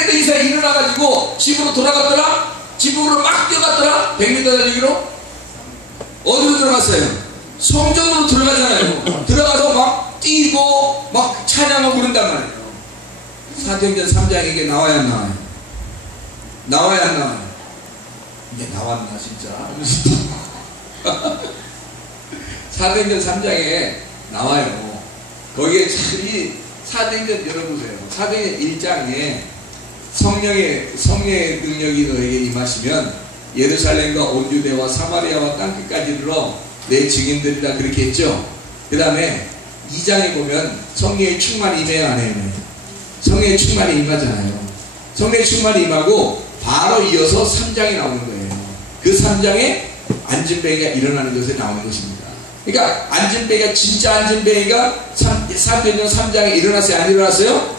근데 이 사람이 일어나가지고 집으로 돌아갔더라. 집으로 막 뛰어갔더라. 100m 달리기로. 어디로 들어갔어요? 성전으로 들어가잖아요. 들어가서 막 뛰고 막 찬양하고 그런단 말이에요. 사도행전 3장에 이게 나와야 안 나와요? 나와야 안 나와요? 이게 나왔나 진짜? 사도행전 3장에 나와요. 거기에 이 사도행전 열어보세요. 사도행전 1장에 성령의 능력이 너에게 임하시면 예루살렘과 온 유대와 사마리아와 땅끝까지 이르러 내 증인들이라 그렇게 했죠. 그 다음에 2장에 보면 성령의 충만이 임해야 안 해요? 성령의 충만이 임하잖아요. 성령의 충만이 임하고 바로 이어서 3장이 나오는 거예요. 그 3장에 안진뱅이가 일어나는 것에 나오는 것입니다. 그러니까 안진뱅이가 진짜 안진뱅이가 사도행전 3장에 일어났어요? 안 일어났어요?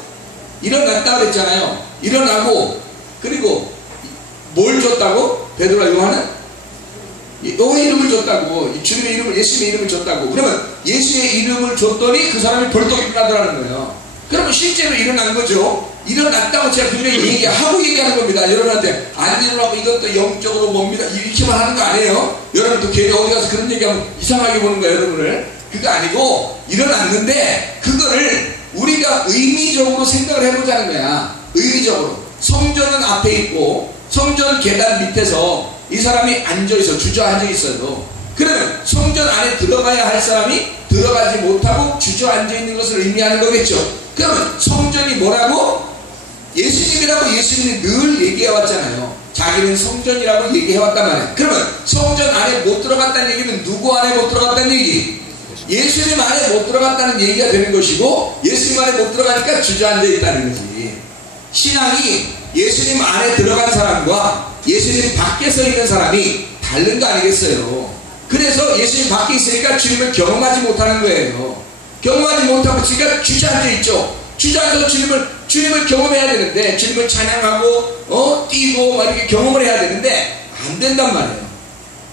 일어났다 그랬잖아요. 일어나고 그리고 뭘 줬다고? 베드로와 요한은? 너의 이름을 줬다고. 주님의 이름을, 예수님의 이름을 줬다고. 그러면 예수의 이름을 줬더니 그 사람이 벌떡 일어나더라는 거예요. 그러면 실제로 일어난 거죠. 일어났다고 제가 분명히 얘기하는 겁니다. 여러분한테 안 일어나고 이것도 영적으로 뭡니다 이렇게만 하는 거 아니에요. 여러분도 괜히 어디 가서 그런 얘기하면 이상하게 보는 거예요. 여러분을. 그거 아니고 일어났는데 그거를 우리가 의미적으로 생각을 해보자는 거야. 의미적으로. 성전은 앞에 있고 성전 계단 밑에서 이 사람이 앉아있어. 주저앉아 있어도 그러면 성전 안에 들어가야 할 사람이 들어가지 못하고 주저앉아 있는 것을 의미하는 거겠죠. 그러면 성전이 뭐라고? 예수님이라고 예수님이 늘 얘기해왔잖아요. 자기는 성전이라고 얘기해왔단 말이에요. 그러면 성전 안에 못 들어갔다는 얘기는 누구 안에 못 들어갔다는 얘기? 예수님 안에 못 들어갔다는 얘기가 되는 것이고 예수님 안에 못 들어가니까 주저앉아 있다는 거지. 신앙이 예수님 안에 들어간 사람과 예수님 밖에 서 있는 사람이 다른 거 아니겠어요. 그래서 예수님 밖에 있으니까 주님을 경험하지 못하는 거예요. 경험하지 못하고 있으니까 주저앉아 있죠. 주저앉아서 주님을 경험해야 되는데 주님을 찬양하고 뛰고 막 이렇게 경험을 해야 되는데 안 된단 말이에요.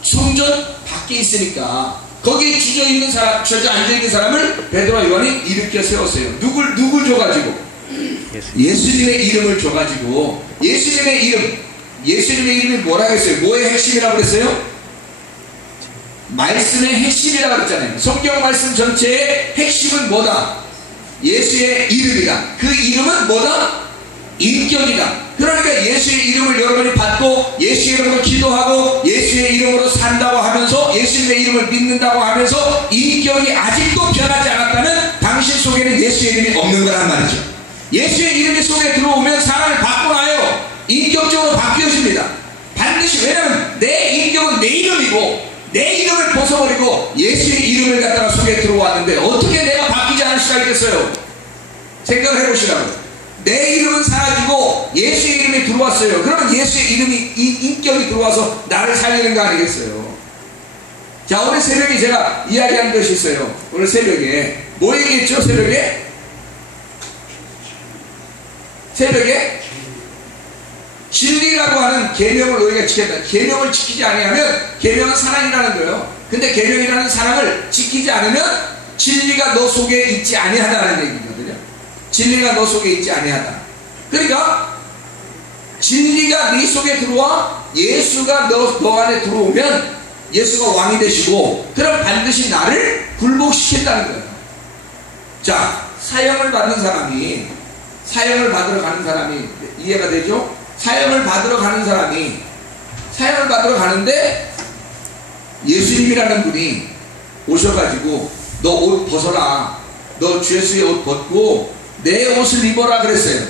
성전 밖에 있으니까 거기에 주저앉아있는 사람을 베드로와 요한이 일으켜 세웠어요. 누굴 줘가지고? 예수님의 이름을 줘가지고 예수님의 이름이 뭐라고 했어요? 뭐의 핵심이라고 그랬어요? 말씀의 핵심이라고 그랬잖아요. 성경 말씀 전체의 핵심은 뭐다? 예수의 이름이다. 그 이름은 뭐다? 인격이다. 그러니까 예수의 이름을 여러분이 받고 예수의 이름으로 기도하고 예수의 이름으로 산다고 하면서 예수님의 이름을 믿는다고 하면서 인격이 아직도 변하지 않았다면 당신 속에는 예수의 이름이 없는 거란 말이죠. 예수의 이름이 속에 들어오면 사람을 바꾸나요? 인격적으로 바뀌어집니다. 반드시. 왜냐하면 내 인격은 내 이름이고 내 이름을 벗어버리고 예수의 이름을 갖다가 속에 들어왔는데 어떻게 내가 바뀌지 않을 수가 있겠어요? 생각을 해보시라고요. 내 이름은 사라지고 예수의 이름이 들어왔어요. 그러면 예수의 이름이 인격이 들어와서 나를 살리는 거 아니겠어요? 자, 오늘 새벽에 제가 이야기한 것이 있어요. 오늘 새벽에 뭐 얘기했죠? 새벽에 진리라고 하는 계명을 너희가 지켰다. 계명을 지키지 아니하면 계명은 사랑이라는 거예요. 근데 계명이라는 사랑을 지키지 않으면 진리가 너 속에 있지 아니하다는 얘기거든요. 진리가 너 속에 있지 아니하다. 그러니까 진리가 네 속에 들어와 예수가 너 안에 들어오면 예수가 왕이 되시고 그럼 반드시 나를 굴복시킨다는 거예요. 자, 사형을 받는 사람이 사형을 받으러 가는 사람이 이해가 되죠? 사형을 받으러 가는데 예수님이라는 분이 오셔가지고 너 옷 벗어라. 너 주 예수의 옷 벗고 내 옷을 입어라 그랬어요.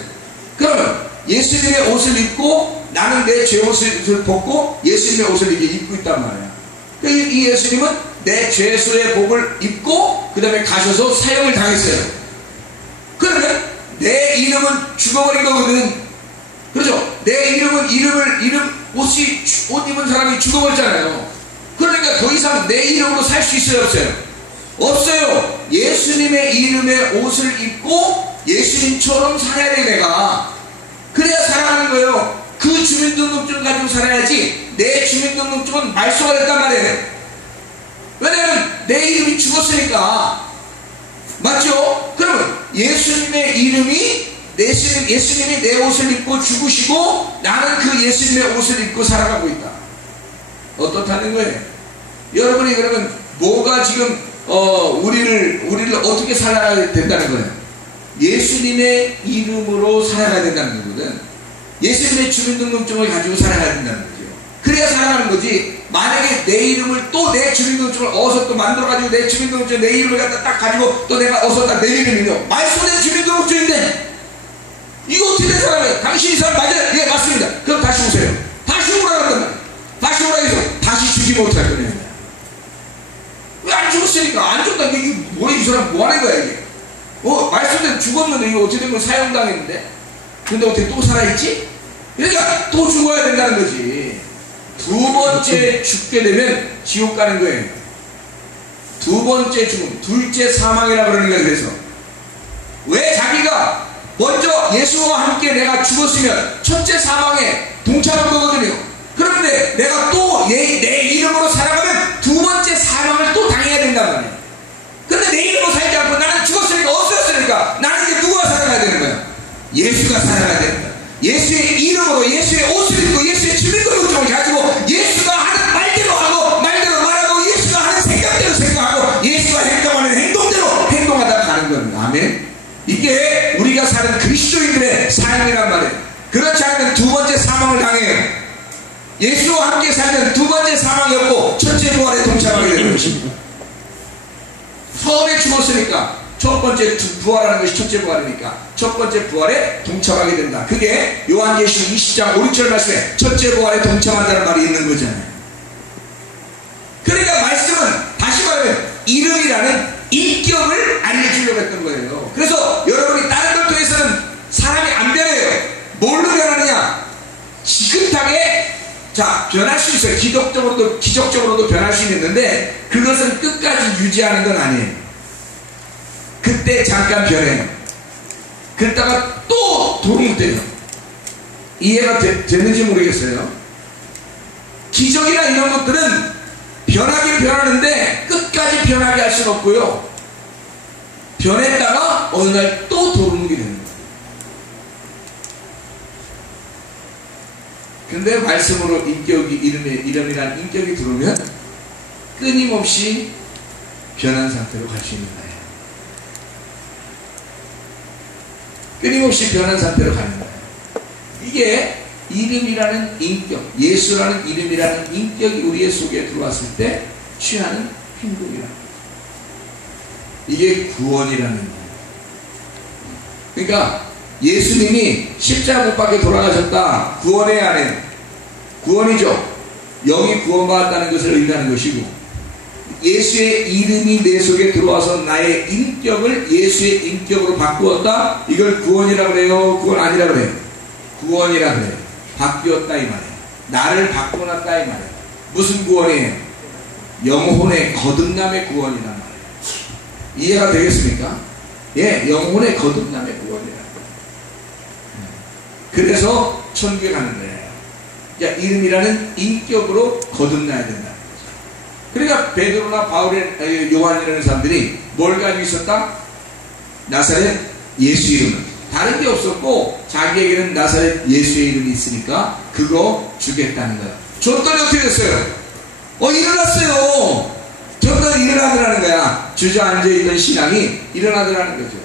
그러면 예수님의 옷을 입고 나는 내 죄 옷을 벗고 예수님의 옷을 이렇게 입고 있단 말이야. 이 예수님은 내 죄수의 복을 입고 그 다음에 가셔서 사형을 당했어요. 그러면 내 이름은 죽어버린 거거든. 그렇죠? 내 이름은 옷 입은 사람이 죽어버렸잖아요. 그러니까 더 이상 내 이름으로 살 수 있어요? 없어요? 없어요. 예수님의 이름의 옷을 입고 예수님처럼 살아야 돼 내가. 그래야 살아가는 거예요. 그 주민등록증 가지고 살아야지 내 주민등록증은 말소가 됐단 말이에요. 왜냐면 내 이름이 죽었으니까. 맞죠? 그러면 예수님의 이름이 예수님이 내 옷을 입고 죽으시고 나는 그 예수님의 옷을 입고 살아가고 있다. 어떻다는 거예요? 여러분이 그러면 뭐가 지금 우리를 어떻게 살아가야 된다는 거예요? 예수님의 이름으로 살아가야 된다는 거거든. 예수님의 주민등록증을 가지고 살아가야 된다는 거죠. 그래야 살아가는 거지. 만약에 내 이름을 또 내 주민등록증을 어디서 또 만들어가지고 내 주민등록증 내 이름을 갖다 딱 가지고 또 내가 어디서 딱 내 이름이요. 말씀된 주민등록증인데 이거 어떻게 된 사람이에요? 당신 이 사람 맞아요? 예, 맞습니다. 그럼 다시 오세요. 다시 오라고 한단 말이에요. 다시 오라고 해서 다시 죽이면 어떡할 거냐. 왜 안 죽었으니까? 안 죽었다. 이게 뭐야, 이 사람 뭐 하는 거야, 이게? 말씀대로 죽었는데 이거 어떻게 된 건 사형당했는데? 근데 어떻게 또 살아있지? 그러니까 또 죽어야 된다는 거지. 두 번째 죽게 되면 지옥 가는 거예요. 두 번째 죽음, 둘째 사망이라고 그러는 거예요. 그래서 왜 자기가 먼저 예수와 함께 내가 죽었으면 첫째 사망에 동참한 거거든요. 그런데 내가 또 내 이름으로 살아가면 두 번째 사망을 또 당해야 된단 말이에요. 근데 내 이름으로 살지 않고 나는 죽었으니까 없었으니까 나는 이제 누구가 살아가야 되는 거야? 예수가 살아가야 된다. 예수의 이름으로 예수의 옷을 입고 예수의 주민등록증을 가지고 예수가 하는 말대로 하고 말대로 말하고 예수가 하는 생각대로 생각하고 예수가 행동하는 행동대로 행동하다 가는 겁니다. 아멘. 이게 우리가 사는 그리스도인들의 삶이란 말이에요. 그렇지 않으면 두 번째 사망을 당해요. 예수와 함께 살면 두 번째 사망이었고 첫째 부활에 동참하게 되는 것입니다. 처음에 죽었으니까 첫 번째 부활하는 것이 첫째 부활이니까 첫 번째 부활에 동참하게 된다. 그게 요한계시록 20장 5, 6절 말씀에 첫째 부활에 동참한다는 말이 있는 거잖아요. 그러니까 말씀은 다시 말하면 이름이라는 인격을 알려주려고 했던 거예요. 그래서 여러분이 다른 걸 통해서는 사람이 안 변해요. 뭘로 변하느냐? 지긋하게 변할 수 있어요. 기적적으로도 변할 수 있는데 그것은 끝까지 유지하는 건 아니에요. 그때 잠깐 변해요. 그러다가 또 도움돼요. 이해가 되는지 모르겠어요. 기적이나 이런 것들은 변하긴 변하는데 끝까지 변하게 할 수는 없고요. 변했다가 어느 날 또 도루묵이 되는 거예요. 근데 말씀으로 이름이란 인격이 들어오면 끊임없이 변한 상태로 갈 수 있는 거예요. 끊임없이 변한 상태로 가는 거예요. 이게 이름이라는 인격, 예수라는 이름이라는 인격이 우리의 속에 들어왔을 때 취하는 행동이라는 거죠. 이게 구원이라는 거예요. 그러니까 예수님이 십자가 못 박혀 돌아가셨다. 구원의 안에 구원이죠. 영이 구원받았다는 것을 의미하는 것이고 예수의 이름이 내 속에 들어와서 나의 인격을 예수의 인격으로 바꾸었다. 이걸 구원이라고 그래요? 구원 아니라고 그래요? 구원이라고 그래요. 바뀌었다 이 말이에요. 나를 바꿔놨다 이 말이에요. 무슨 구원이에요? 영혼의 거듭남의 구원이란 말이에요. 이해가 되겠습니까? 예, 영혼의 거듭남의 구원이란 말이에요. 그래서 천국에 가는 거예요. 그러니까 이름이라는 인격으로 거듭나야 된다. 그러니까 베드로나 바울의 요한이라는 사람들이 뭘 가지고 있었다? 나사렛 예수 이름은 다른 게 없었고 자기에게는 나사렛 예수의 이름이 있으니까 그거 주겠다는 거야. 줬더니 어떻게 됐어요? 일어났어요. 줬더니 일어나더라는 거야. 주저앉아있던 신앙이 일어나더라는 거죠.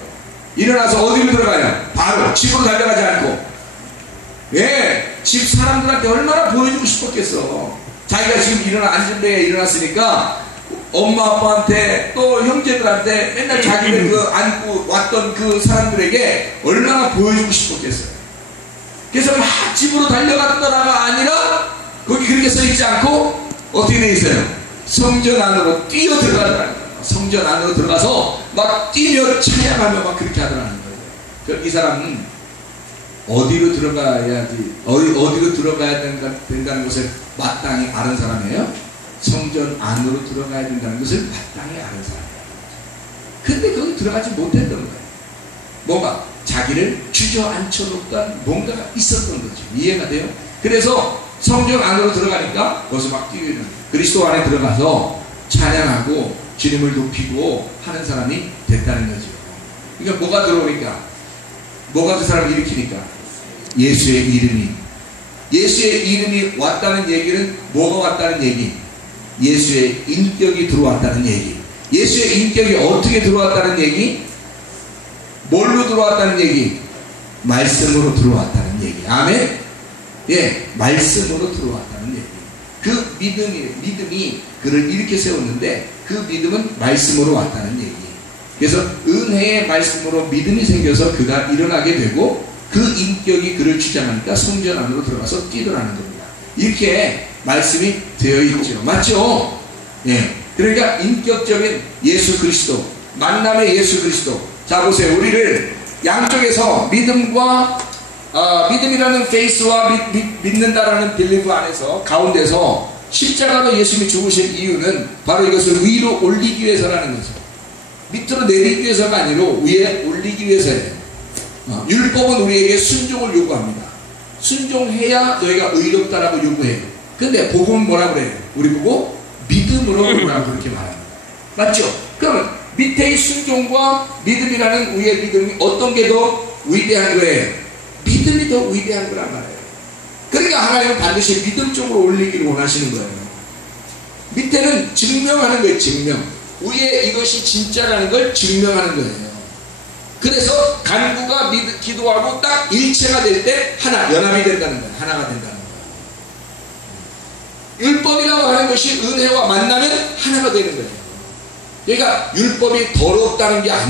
일어나서 어디로 들어가요? 바로 집으로 달려가지 않고 예, 집 사람들한테 얼마나 보여주고 싶었겠어. 자기가 지금 앉은 데에 일어났으니까 엄마 아빠한테 또 형제들한테 맨날 자기를 안고 왔던 그 사람들에게 얼마나 보여주고 싶었겠어요. 그래서 막 집으로 달려갔더라가 아니라 거기 그렇게 써있지 않고 어떻게 돼 있어요? 성전 안으로 뛰어 들어가더라는 거예요. 성전 안으로 들어가서 막 뛰며 찬양하며 막 그렇게 하더라는 거예요. 이 사람은 어디로 들어가야지, 어디로 들어가야 된다는 것을 마땅히 아는 사람이에요. 성전 안으로 들어가야 된다는 것을 마땅히 아는 사람이에요. 근데 거기 들어가지 못했던 거예요. 뭔가 자기를 주저앉혀 놓던 뭔가가 있었던 거죠. 이해가 돼요? 그래서 성전 안으로 들어가니까 거기서 막 뛰는 그리스도 안에 들어가서 찬양하고 주님을 높이고 하는 사람이 됐다는 거죠. 그러니까 뭐가 들어오니까 뭐가 그 사람을 일으키니까? 예수의 이름이. 예수의 이름이 왔다는 얘기는 뭐가 왔다는 얘기? 예수의 인격이 들어왔다는 얘기. 예수의 인격이 어떻게 들어왔다는 얘기? 뭘로 들어왔다는 얘기? 말씀으로 들어왔다는 얘기. 아멘? 예, 말씀으로 들어왔다는 얘기. 그 믿음이 그를 일으켜 세웠는데 그 믿음은 말씀으로 왔다는 얘기. 그래서 은혜의 말씀으로 믿음이 생겨서 그가 일어나게 되고 그 인격이 그를 주장하니까 성전 안으로 들어가서 뛰더라는 겁니다. 이렇게 말씀이 되어 있죠. 맞죠? 예. 그러니까 인격적인 예수 그리스도, 만남의 예수 그리스도. 자 보세요. 우리를 양쪽에서 믿음과 믿음이라는 페이스와 믿는다라는 빌리브 안에서 가운데서 십자가로 예수님이 죽으신 이유는 바로 이것을 위로 올리기 위해서라는 거죠. 밑으로 내리기 위해서가 아니라 위에 올리기 위해서예요. 율법은 우리에게 순종을 요구합니다. 순종해야 너희가 의롭다라고 요구해요. 근데 복음은 뭐라고 그래요? 우리 보고 믿음으로 오라고 그렇게 말합니다. 맞죠? 그러면 밑에의 순종과 믿음이라는 위의 믿음이 어떤 게 더 위대한 거예요? 믿음이 더 위대한 거란 말이에요. 그러니까 하나님은 반드시 믿음 쪽으로 올리기를 원하시는 거예요. 밑에는 증명하는 거예요. 증명. 위에 이것이 진짜라는 걸 증명하는 거예요. 그래서 간구가 기도하고 딱 일체가 될 때 하나, 연합이 된다는 거예요. 하나가 된다는 거예요. 율법이라고 하는 것이 은혜와 만나면 하나가 되는 거예요. 그러니까 율법이 더럽다는 게 아니에요.